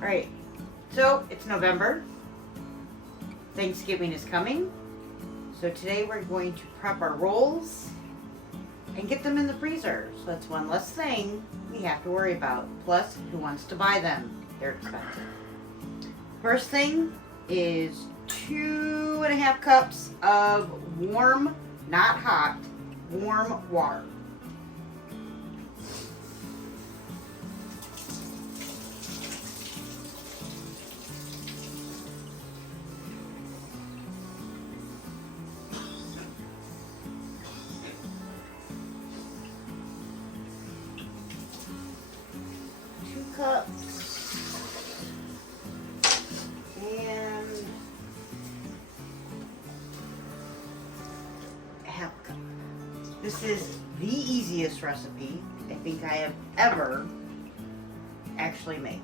Alright, so it's November. Thanksgiving is coming. So today we're going to prep our rolls and get them in the freezer. So that's one less thing we have to worry about. Plus, who wants to buy them? They're expensive. First thing is 2.5 cups of warm, not hot, warm water. Cups and half a cup. This is the easiest recipe I think I have ever actually made.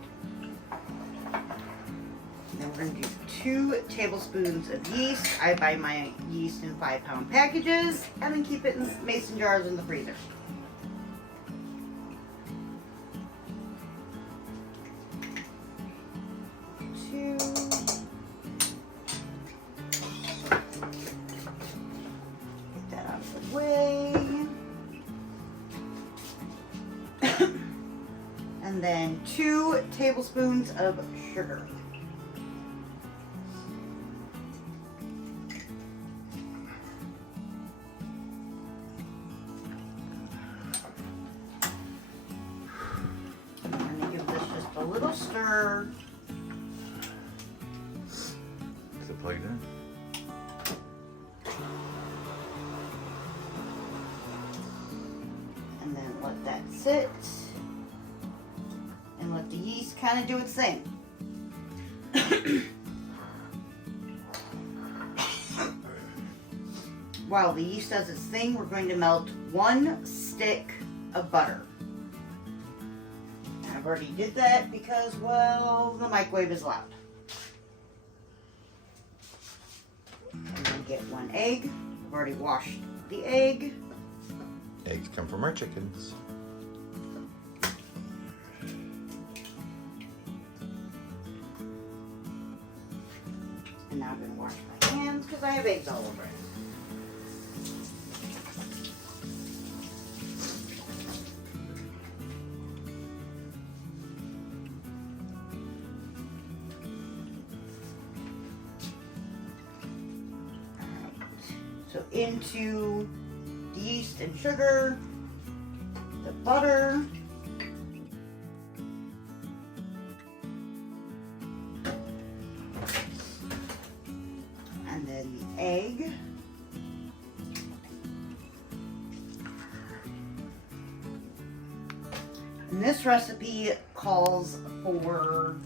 Then we're going to do 2 tablespoons of yeast. I buy my yeast in 5-pound packages and then keep it in mason jars in the freezer. And then 2 tablespoons of sugar. I'm going to give this just a little stir. Is it plugged in? And then let that sit. And let the yeast kind of do its thing. While the yeast does its thing, we're going to melt 1 stick of butter. I've already did that because, well, the microwave is loud. I'm going to get 1 egg. I've already washed the egg. Eggs come from our chickens. And now I'm going to wash my hands because I have eggs all over it. So into the yeast and sugar, the butter, and then the egg, and this recipe calls for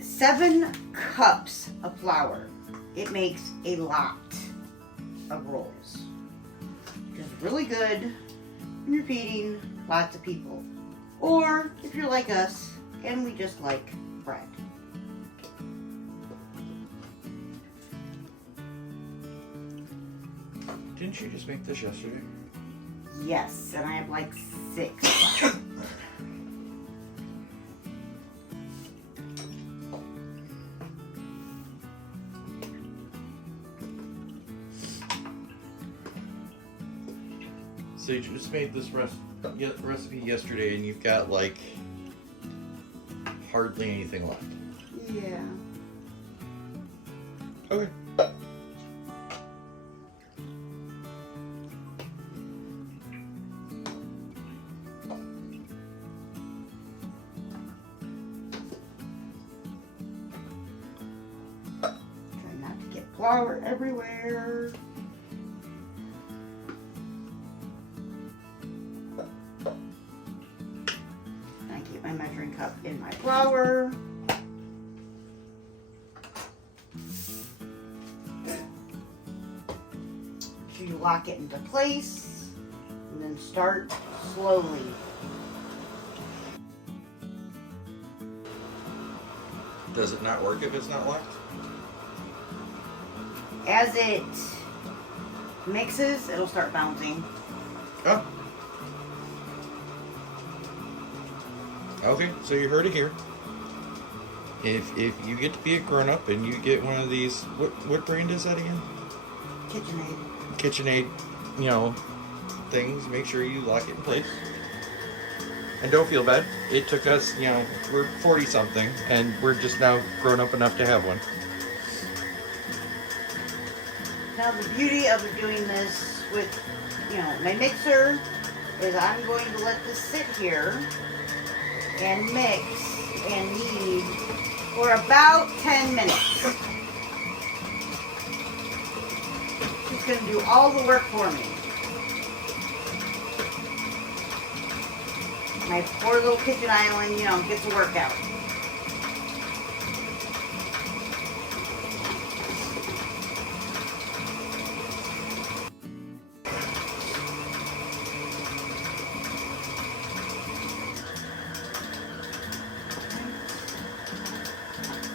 7 cups of flour. It makes a lot of rolls. It's really good when you're feeding lots of people. Or if you're like us and we just like bread. Didn't you just make this yesterday? Yes, and I have like 6. So you just made this recipe yesterday and you've got like hardly anything left. Yeah. Okay. Try not to get flour everywhere. I keep my measuring cup in my flour. So you lock it into place and then start slowly. Does it not work if it's not locked? As it mixes, it'll start bouncing. Oh. Okay, so you heard it here. If you get to be a grown up and you get one of these, what brand is that again? KitchenAid. KitchenAid, you know, things. Make sure you lock it in place. And don't feel bad. It took us, you know, we're 40 something, and we're just now grown up enough to have one. Now the beauty of doing this with, you know, my mixer is I'm going to let this sit here and mix and knead for about 10 minutes. She's going to do all the work for me. My poor little kitchen island, you know, gets a workout.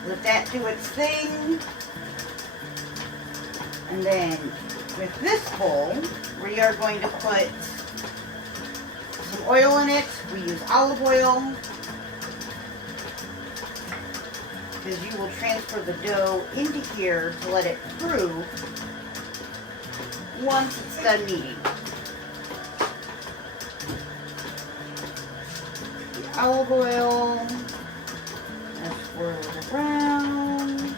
Let that do its thing. And then with this bowl, we are going to put some oil in it. We use olive oil because you will transfer the dough into here to let it through once it's done kneading. The olive oil, let's swirl it around.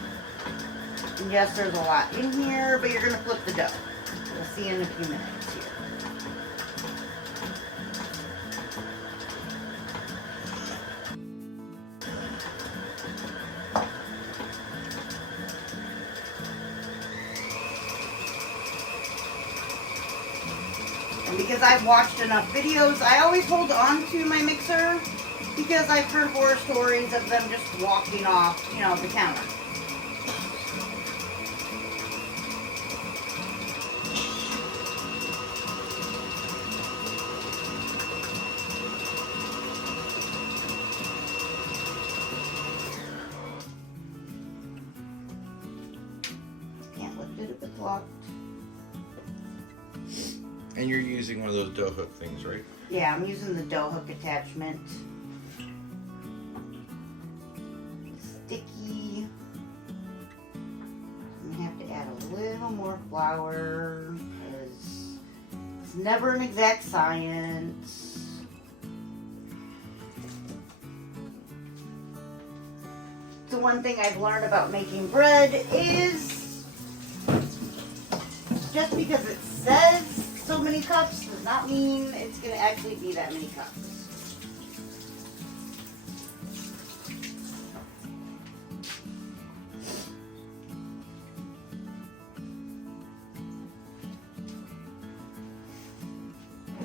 And yes, there's a lot in here, but you're going to flip the dough. We'll see in a few minutes here. And because I've watched enough videos, I always hold on to my mixer because I've heard horror stories of them just walking off, you know, the counter. Can't lift it if it's locked. And you're using one of those dough hook things, right? Yeah, I'm using the dough hook attachment. Sticky. I'm gonna have to add a little more flour because it's never an exact science. The one thing I've learned about making bread is just because it says so many cups does not mean it's going to actually be that many cups.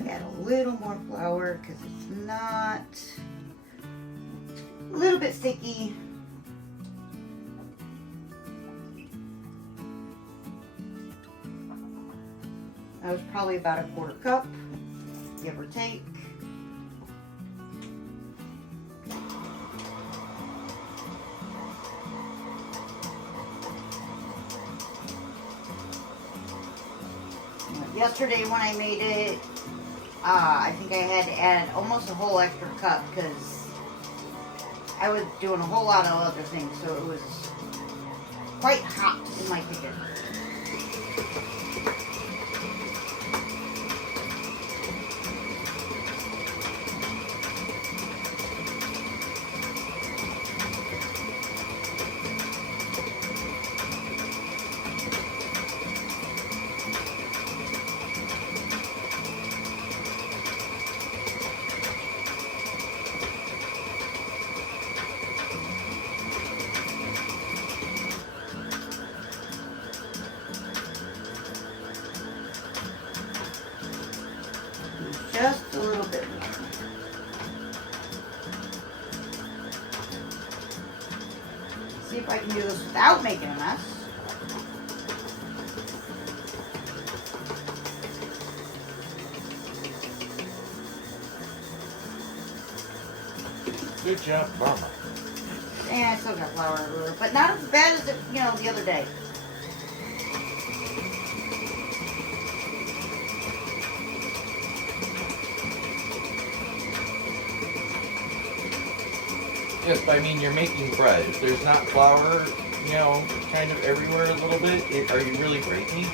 Add a little more flour because it's not a little bit sticky. That was probably about a 1/4 cup, give or take. Yesterday when I made it, I think I had to add almost a whole extra cup because I was doing a whole lot of other things, so it was quite hot in my kitchen. Just a little bit more. See if I can do this without making a mess. Good job, Mama. And I still got flour everywhere, but not as bad as it, you know, the other day. If I mean you're making bread, if there's not flour, you know, kind of everywhere a little bit, are you really breaking?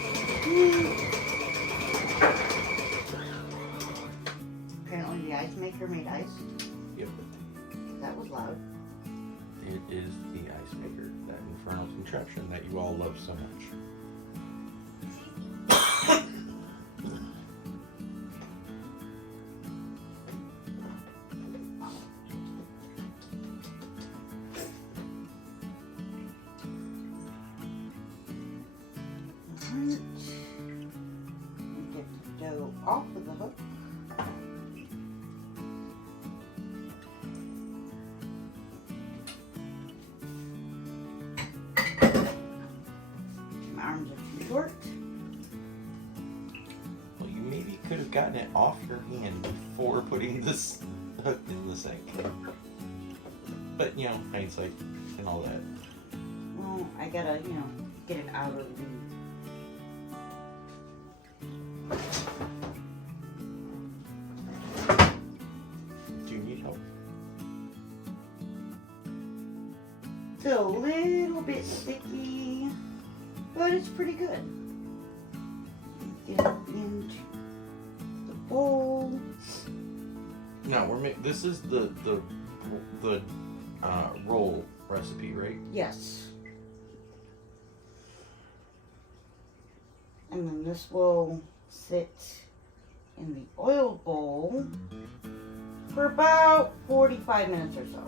Apparently the ice maker made ice. Yep. That was loud. It is the ice maker, that infernal contraption that you all love so much. Alright. Get the dough off of the hook. My arms are too short. Well, you maybe could have gotten it off your hand before putting this hook in the sink. But, you know, hindsight and all that. Well, I gotta, get it out of the... Do you need help? Still a little bit sticky, but it's pretty good. Get it into the bowl. No, this is the roll recipe, right? Yes. And then this will sit in the oil bowl for about 45 minutes or so.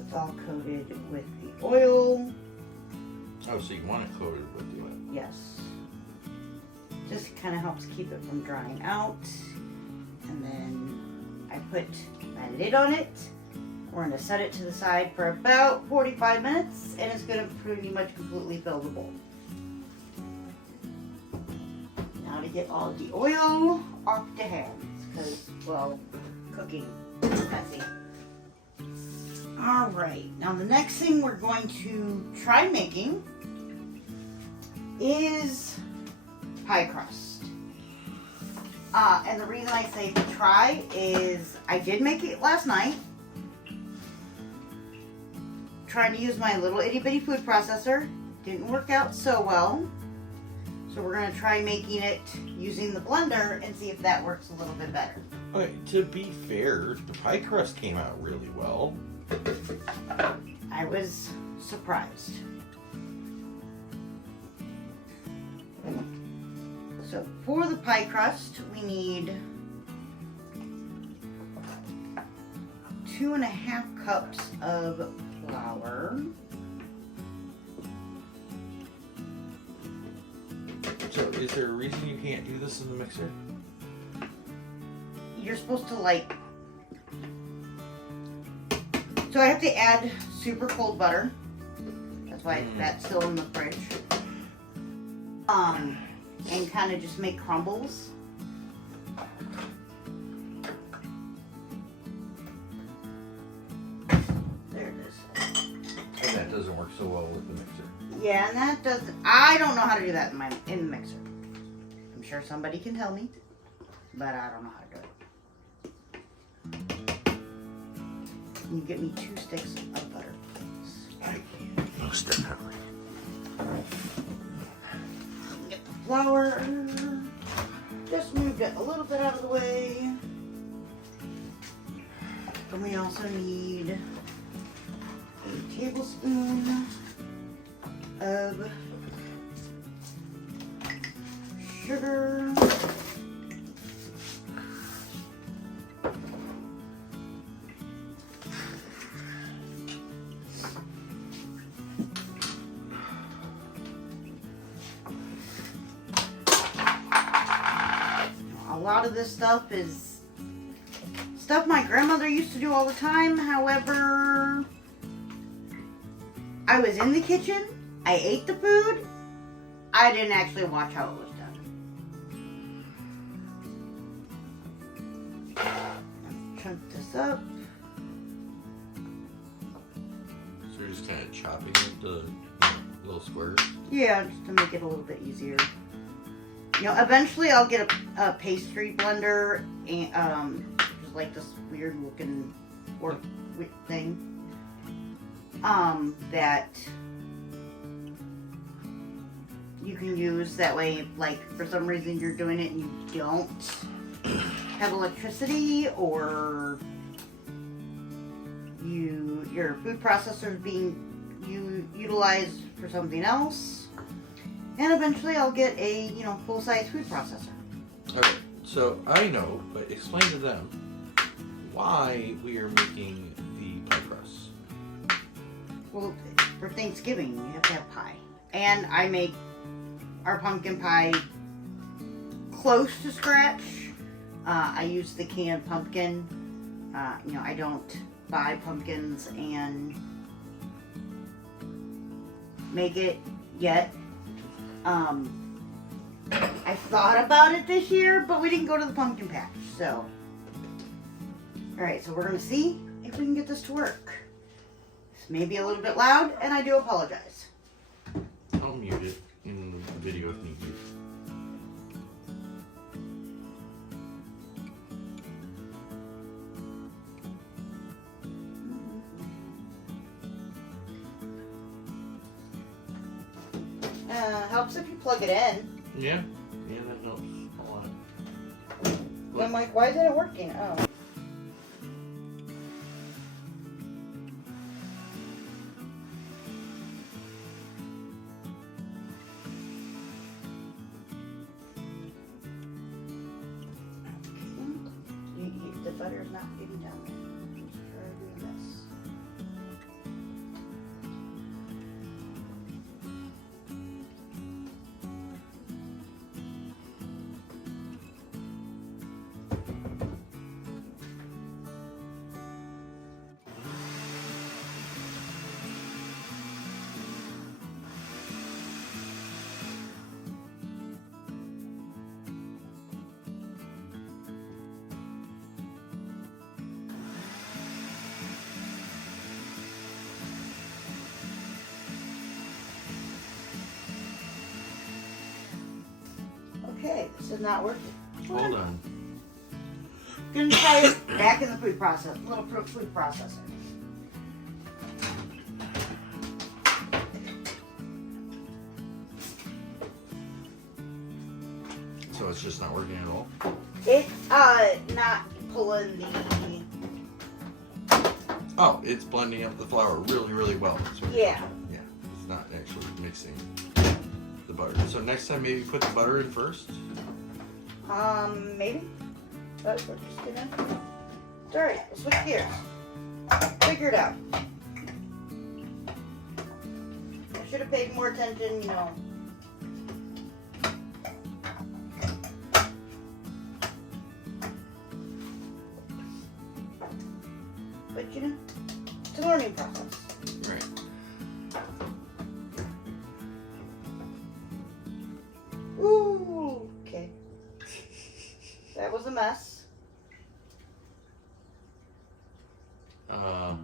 It's all coated with the oil. Oh, so you want it coated with the oil? Yes. Just kind of helps keep it from drying out. And then I put my lid on it. We're going to set it to the side for about 45 minutes, and it's going to pretty much completely fill the bowl. Now to get all the oil off the hands, because, well, cooking is messy. Alright, now the next thing we're going to try making is pie crust. And the reason I say to try is I did make it last night. Trying to use my little itty bitty food processor. Didn't work out so well. So we're going to try making it using the blender and see if that works a little bit better. Okay, to be fair, the pie crust came out really well. I was surprised. So for the pie crust, we need 2.5 cups of flour. So is there a reason you can't do this in the mixer? You're supposed to so I have to add super cold butter. That's why that's still in the fridge. And kind of just make crumbles. There it is. And that doesn't work so well with the mixer. Yeah, and that doesn't. I don't know how to do that in the mixer. I'm sure somebody can tell me, but I don't know how to do it. Can you get me 2 sticks of butter, please? I can, most definitely. Get the flour. Just moved it a little bit out of the way. And we also need a tablespoon of sugar. A lot of this stuff is stuff my grandmother used to do all the time. However, I was in the kitchen, I ate the food, I didn't actually watch how it was done. chunk this up. So you're just kind of chopping it to little squares? Yeah, just to make it a little bit easier. You know, eventually I'll get a pastry blender and just like this weird looking fork thing. That you can use. That way, like, for some reason you're doing it and you don't have electricity, or your food processor is being utilized for something else. And eventually I'll get a, full-size food processor. Okay, so I know, but explain to them why we are making the pie crust. Well, for Thanksgiving, you have to have pie. And I make our pumpkin pie close to scratch. I use the canned pumpkin. I don't buy pumpkins and make it yet. I thought about it this year, but we didn't go to the pumpkin patch, so. Alright, so we're gonna see if we can get this to work. This may be a little bit loud, and I do apologize. I'll mute it in the video if need be. Helps if you plug it in. Yeah, that helps a lot. I'm like, why isn't it working? Oh. The butter's not getting down there. Try doing this. Okay, this is not working. Hold on. Gonna try it back in the food food processor. So it's just not working at all? It's not pulling the. Oh, it's blending up the flour really, really well. Yeah. Yeah, it's not actually mixing the butter. So next time maybe put the butter in first? Maybe. But we're just gonna. It's alright, we'll switch gears. Figure it out. I should have paid more attention, But it's a learning process. Right. Ooh, okay. That was a mess. I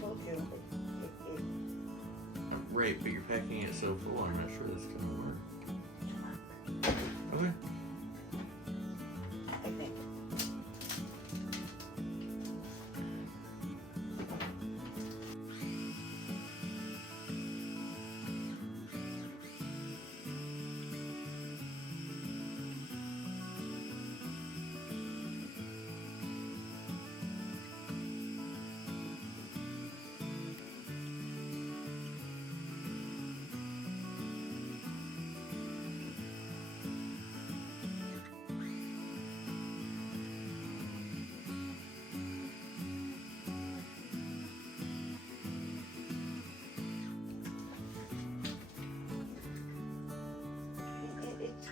told you. Right, but you're packing it so full, I'm not sure that's gonna work. Okay. I think.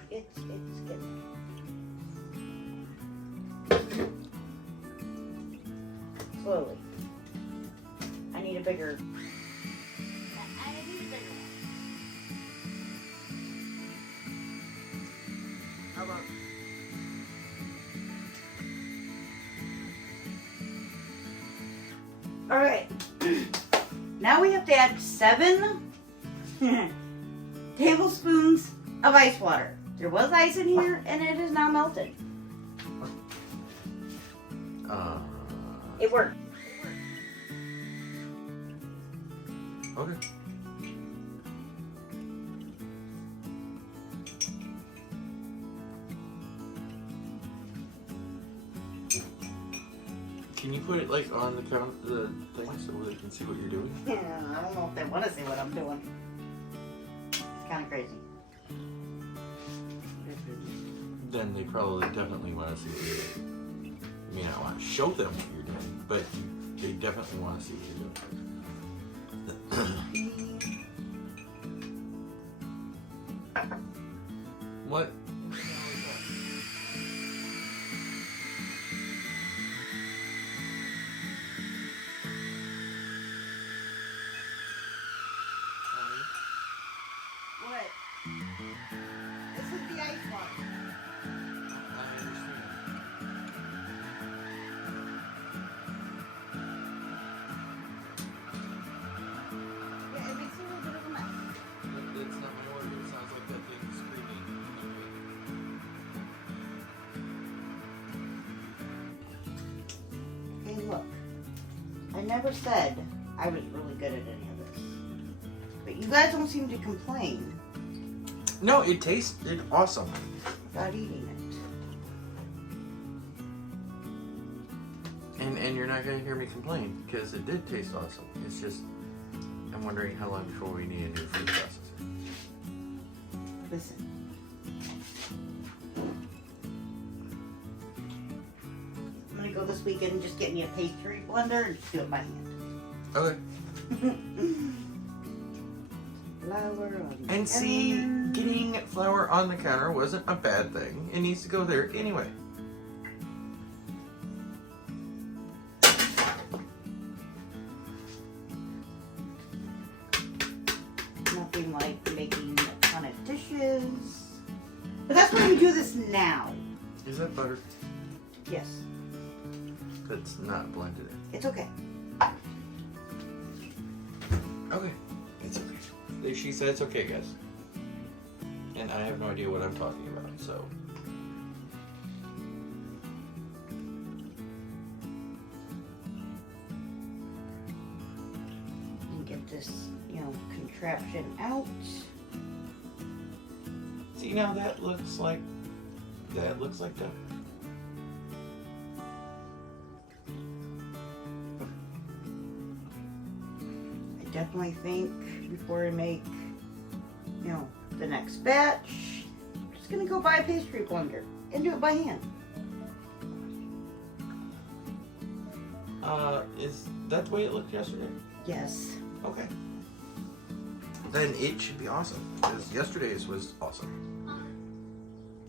It's good. Slowly. I need a bigger. I need a bigger one. How about? All right. Now we have to add 7 tablespoons of ice water. There was ice in here, and it is now melted. It worked. Okay. Can you put it like on the thing so they can see what you're doing? Yeah, I don't know if they want to see what I'm doing. It's kind of crazy. Then they probably definitely want to see what you're doing. I mean, I want to show them what you're doing, but they definitely want to see what you're doing. What? What? This is the ice water. Yeah, it makes a little bit of a mess. That's not my order. It sounds like that thing's screaming. Okay, look. I never said I was really good at any of this. But you guys don't seem to complain No, it tasted awesome. about eating it. And you're not going to hear me complain because it did taste awesome. It's just, I'm wondering how long before we need a new food processor. Listen. I'm gonna go this weekend and just get me a pastry blender and just do it by hand. Okay. Flour on the And see, counter. getting flour on the counter wasn't a bad thing. It needs to go there anyway. Nothing like making a ton of dishes. But that's why we do this now. Is that butter? Yes, That's not blended in. it's okay. Okay. It's okay. She said it's okay, guys. And I have no idea what I'm talking about, so. And get this, contraption out. See, now that looks like dough. I definitely think before I make, the next batch, I'm just gonna go buy a pastry blender and do it by hand. Is that the way it looked yesterday? Yes. Okay. Then it should be awesome, because yesterday's was awesome.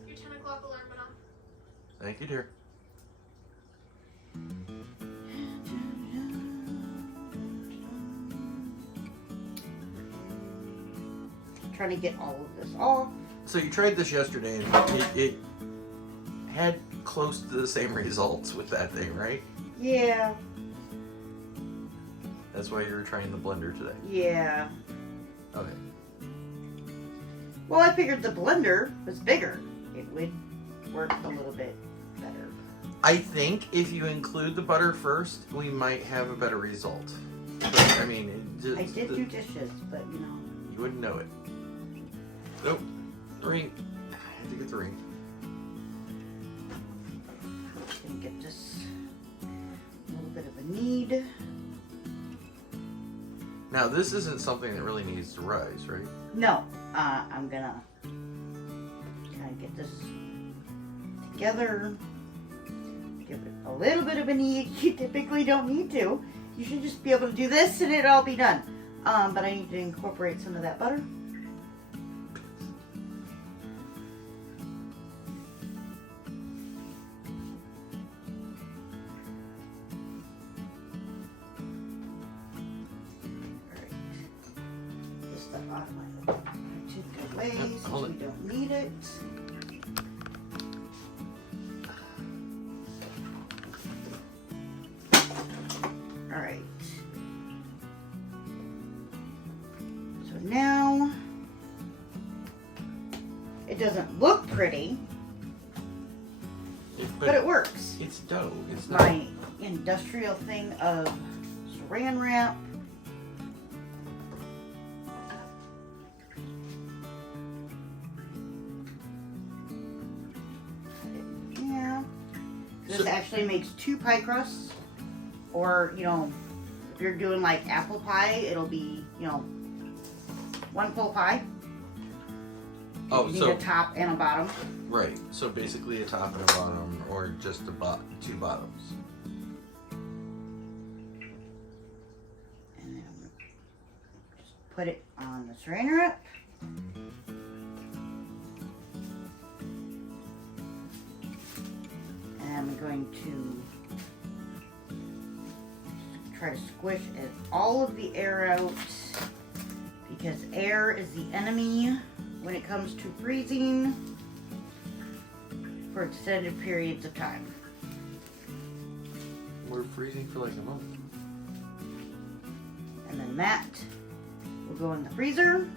Your 10 o'clock alarm went off. Thank you, dear. Trying to get all of this off. So you tried this yesterday, and it had close to the same results with that thing, right? Yeah. That's why you were trying the blender today. Yeah. Okay. Well, I figured the blender was bigger. It would work a little bit better. I think if you include the butter first, we might have a better result. But, I mean, it just, I did do dishes, but you wouldn't know it. Nope. The ring. I had to get the ring. Gonna get this a little bit of a knead. Now, this isn't something that really needs to rise, right? No, I'm gonna kind of get this together. Give it a little bit of a knead. You typically don't need to. You should just be able to do this and it'll all be done. But I need to incorporate some of that butter. Out of my good way, since hold we it. don't need it. All right. It doesn't look pretty, but it works. It's dough. It's not. My industrial thing of saran wrap. Yeah. This So- actually makes 2 pie crusts. Or, you know, if you're doing like apple pie, it'll be, you know, 1 full pie. Oh, You need so a top and a bottom. right. So basically a top and a bottom, or just a 2 bottoms. And then I'm gonna just put it on the saran wrap. And I'm going to try to squish all of the air out, because air is the enemy when it comes to freezing for extended periods of time. We're freezing for like a month. And then that will go in the freezer.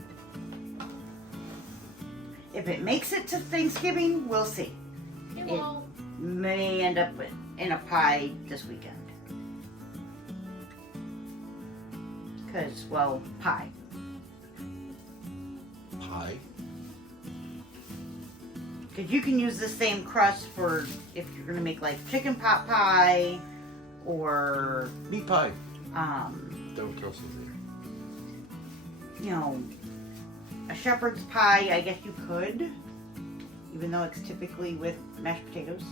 If it makes it to Thanksgiving, we'll see. It won't. May end up in a pie this weekend. Because, well, pie. Pie. Because you can use the same crust for if you're going to make like chicken pot pie or, Meat pie. um, Don't kill something. you know, a shepherd's pie. I guess you could, even though it's typically with mashed potatoes.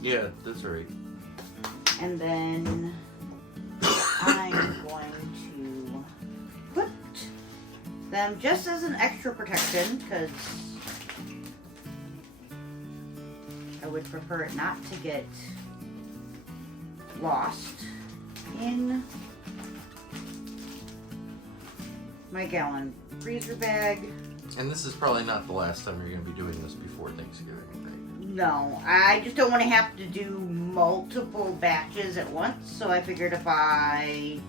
Yeah, that's right. And then I'm going to put them just as an extra protection, because I would prefer it not to get lost in my gallon freezer bag. And this is probably not the last time you're going to be doing this before Thanksgiving, right? No, I just don't want to have to do multiple batches at once, so I figured if I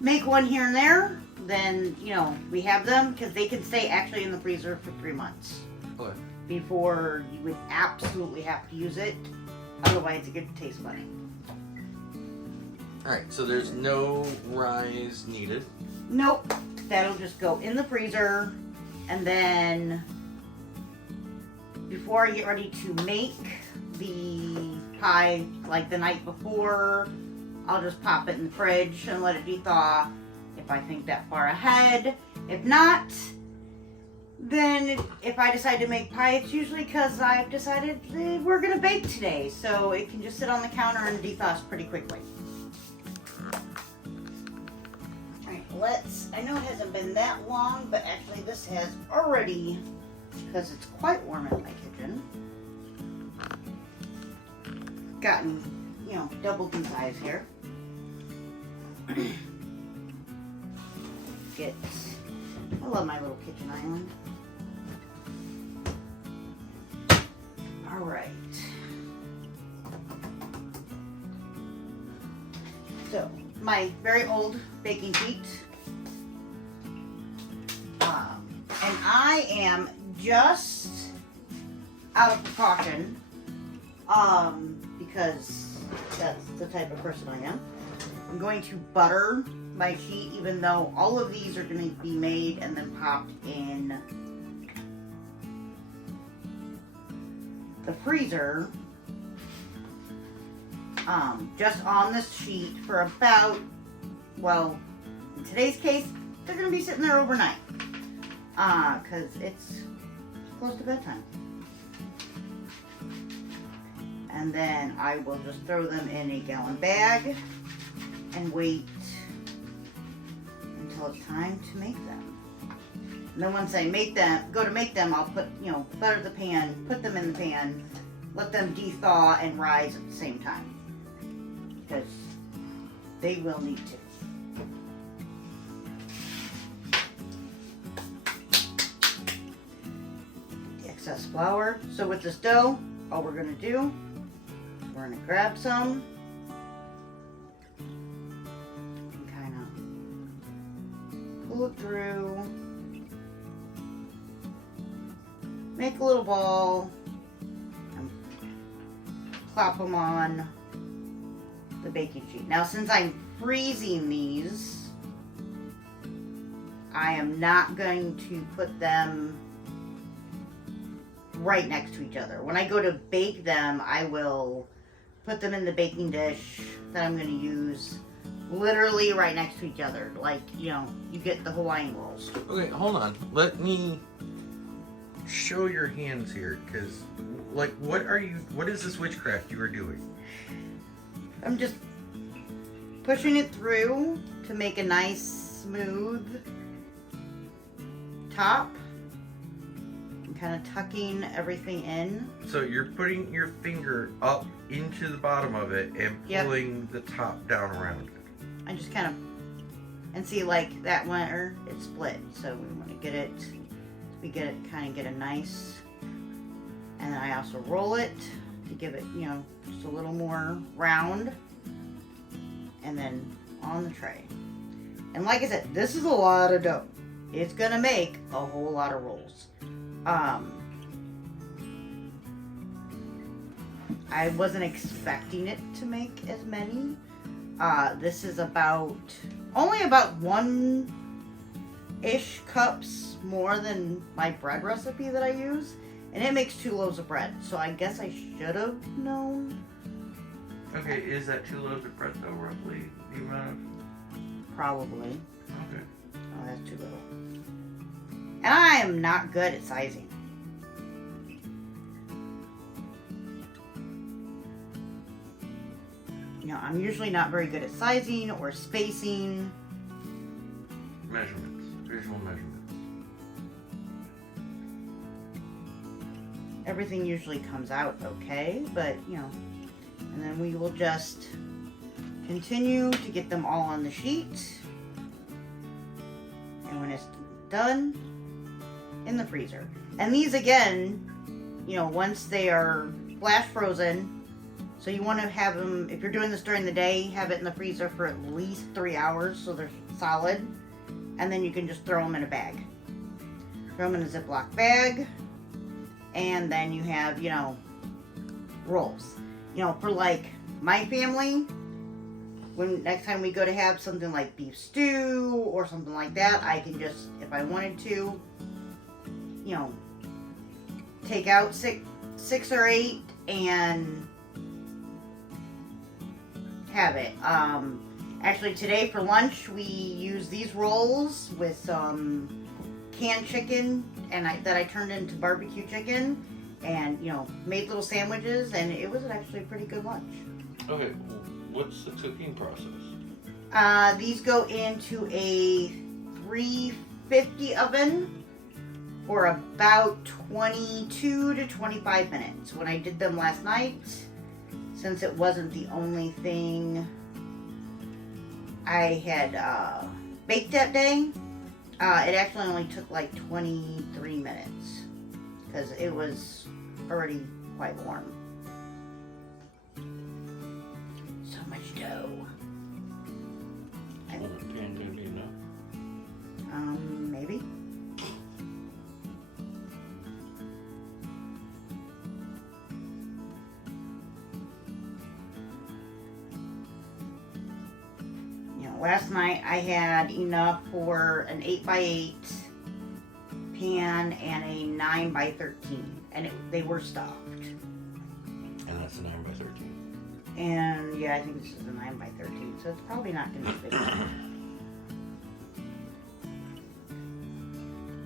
make one here and there, then, you know, we have them, because they can stay actually in the freezer for 3 months Okay. before you would absolutely have to use it. Otherwise, it could taste funny. Alright, so there's no rise needed. Nope, that'll just go in the freezer, and then before I get ready to make the pie, like the night before, I'll just pop it in the fridge and let it de-thaw if I think that far ahead. If not, then if I decide to make pie, it's usually because I've decided we're going to bake today, so it can just sit on the counter and de-thaws pretty quickly. I know it hasn't been that long, but actually this has already, because it's quite warm in my kitchen, gotten, you know, doubled in size here. I love my little kitchen island. Alright. So, my very old baking sheet. And I am just out of precaution, because that's the type of person I am. I'm going to butter my sheet, even though all of these are going to be made and then popped in the freezer. Just on this sheet for about, well, in today's case, they're going to be sitting there overnight. Because it's close to bedtime. And then I will just throw them in a gallon bag and wait until it's time to make them. And then once I go to make them, I'll put, you know, butter the pan, put them in the pan, let them de-thaw and rise at the same time. Because they will need to. Excess flour. So with this dough, all we're going to do, we're going to grab some and kind of pull it through make a little ball, and plop them on the baking sheet. Now, since I'm freezing these, I am not going to put them right next to each other. When I go to bake them, I will put them in the baking dish that I'm going to use literally right next to each other. Like, you know, you get the Hawaiian rolls. Okay, hold on. Let me show your hands here, because, like, what is this witchcraft you are doing? I'm just pushing it through to make a nice, smooth top. I'm kind of tucking everything in. So you're putting your finger up into the bottom of it and Yep. pulling the top down around it. I just kind of, and see, like that one, it split. So we want to get it, kind of get a nice, and then I also roll it to give it, you know, just a little more round, and then on the tray. And like I said, this is a lot of dough. It's gonna make a whole lot of rolls. I wasn't expecting it to make as many. This is only about 1-ish cups more than my bread recipe that I use. And it makes 2 loaves of bread. So I guess I should have known. Okay, is that 2 loaves of bread though, roughly the amount of? Probably. Okay. Oh, that's too little. And I am not good at sizing. You know, I'm usually not very good at sizing or spacing. Measurements, visual measurements. Everything usually comes out okay, but you know, and then we will just continue to get them all on the sheet. And when it's done, in the freezer. And these again, you know, once they are flash frozen, so you want to have them, if you're doing this during the day, have it in the freezer for at least 3 hours so they're solid. And then you can just throw them in a bag. Throw them in a Ziploc bag. And then you have, you know, rolls. You know, for like my family, when next time we go to have something like beef stew or something like that, I can just, if I wanted to, you know, take out six or 8 and have it. Actually today for lunch we used these rolls with some canned chicken and that I turned into barbecue chicken, and you know, made little sandwiches, and it was actually a pretty good lunch. Okay, what's the cooking process? These go into a 350 oven for about 22 to 25 minutes. When I did them last night, since it wasn't the only thing I had baked that day, it actually only took like 23 minutes because it was already quite warm. So much dough. Well, the pan gonna be enough. Maybe. Last night I had enough for an 8x8 pan and a 9x13, and they were stuffed. And that's a 9x13. And yeah, I think this is a 9x13, so it's probably not going to be big enough.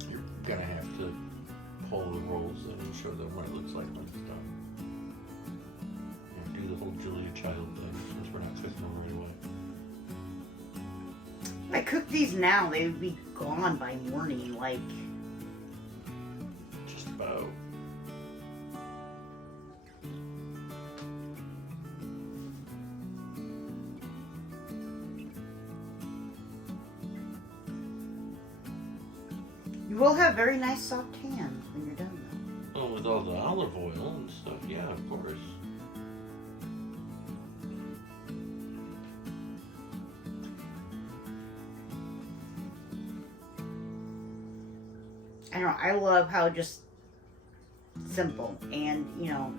You're gonna have to pull the rolls and show them what it looks like when it's done. And do the whole Julia Child thing, since we're not cooking them right away. If I cooked these now, they would be gone by morning, like... Just about. You will have very nice soft hands when you're done, though. Well, with all the olive oil and stuff, yeah, of course. I don't know, I love how just simple. And, you know,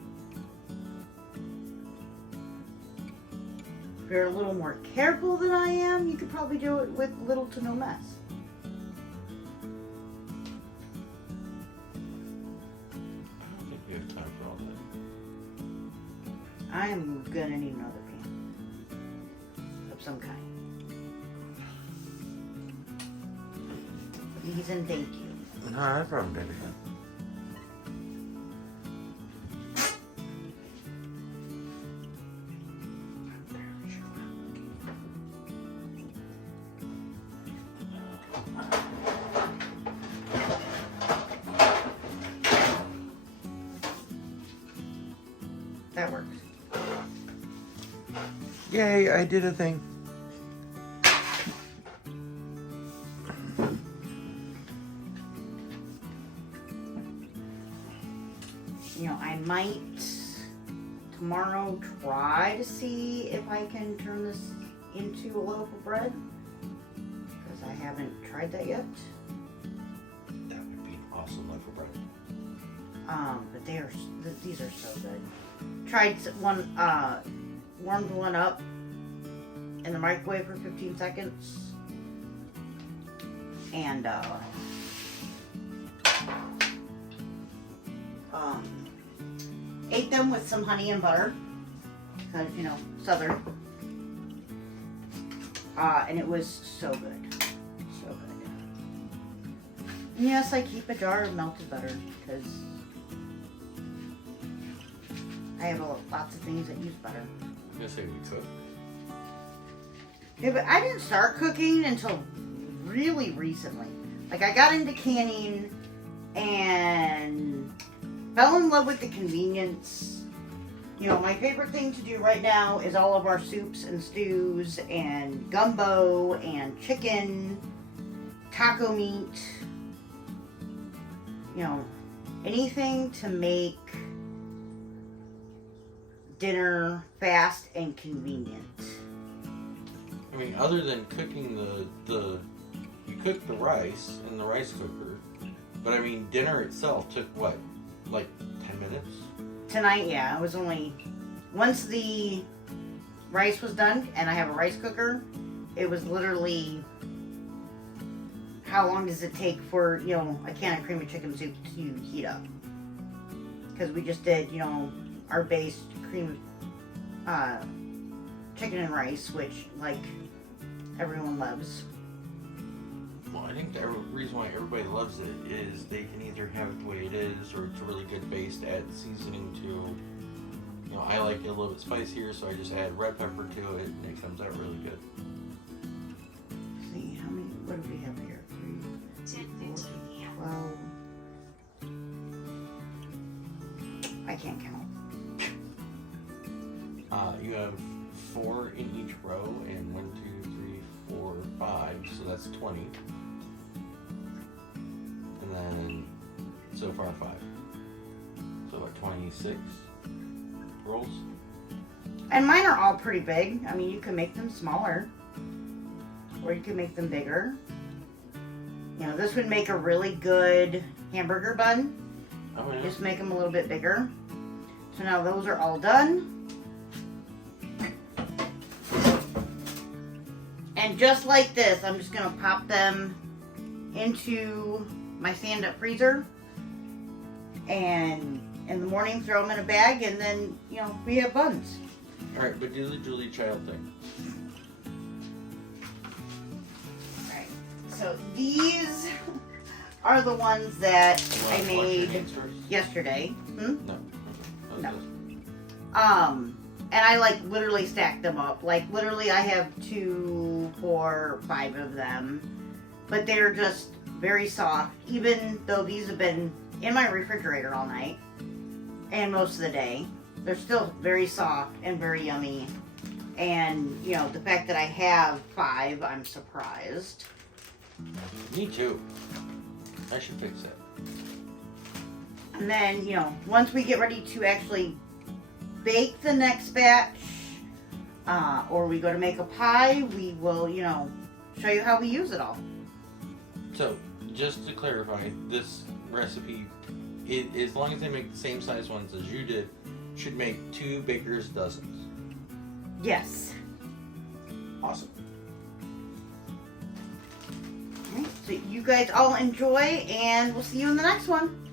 if you're a little more careful than I am, you could probably do it with little to no mess. I don't think we have time for all that. I'm gonna need another pan of some kind. Please and thank you. No, no problem, baby. That works. Yay, I did a thing. You know, I might tomorrow try to see if I can turn this into a loaf of bread, because I haven't tried that yet. That would be an awesome loaf of bread. But these are so good. Tried one, warmed one up in the microwave for 15 seconds, and ate them with some honey and butter, because, you know, Southern. And it was so good. So good. And yes, I keep a jar of melted butter, because I have lots of things that use butter. I'm gonna say we cook. Yeah, but I didn't start cooking until really recently. Like, I got into canning and fell in love with the convenience. You know, my favorite thing to do right now is all of our soups and stews and gumbo and chicken, taco meat. You know, anything to make dinner fast and convenient. I mean, other than cooking you cook the rice in the rice cooker, but I mean, dinner itself took what, like 10 minutes? Tonight, yeah, it was only, once the rice was done, and I have a rice cooker, it was literally, how long does it take for, you know, a can of cream of chicken soup to heat up? Because we just did, you know, our base cream, chicken and rice, which, like, everyone loves. Well, I think the reason why everybody loves it is they can either have it the way it is, or it's a really good base to add seasoning to. You know, I like it a little bit spicier, so I just add red pepper to it, and it comes out really good. Let's see, how many, what do we have here? 3, 4, 12. I can't count. You have 4 in each row, and 1, 2, 3, 4, 5, so that's 20. And then, so far 5. So about 26 rolls. And mine are all pretty big. I mean, you can make them smaller, or you can make them bigger. You know, this would make a really good hamburger bun. Oh, yeah. Just make them a little bit bigger. So now those are all done. And just like this, I'm just gonna pop them into my stand-up freezer. And in the morning, throw them in a bag, and then, you know, we have buns. Alright, but do the Julie Child thing. Alright, so these are the ones that I Wash your made hands first? yesterday. No. Okay. No. And I, like, literally stacked them up. Like, literally I have 2, 4, 5 of them. But they're just very soft, even though these have been in my refrigerator all night and most of the day. They're still very soft and very yummy. And, you know, the fact that I have 5, I'm surprised. Me too. I should fix that. And then, you know, once we get ready to actually bake the next batch, or we go to make a pie, we will, you know, show you how we use it all. So, just to clarify, this recipe as long as they make the same size ones as you did, should make 2 baker's dozens. Yes. Awesome. Alright, so you guys all enjoy, and we'll see you in the next one.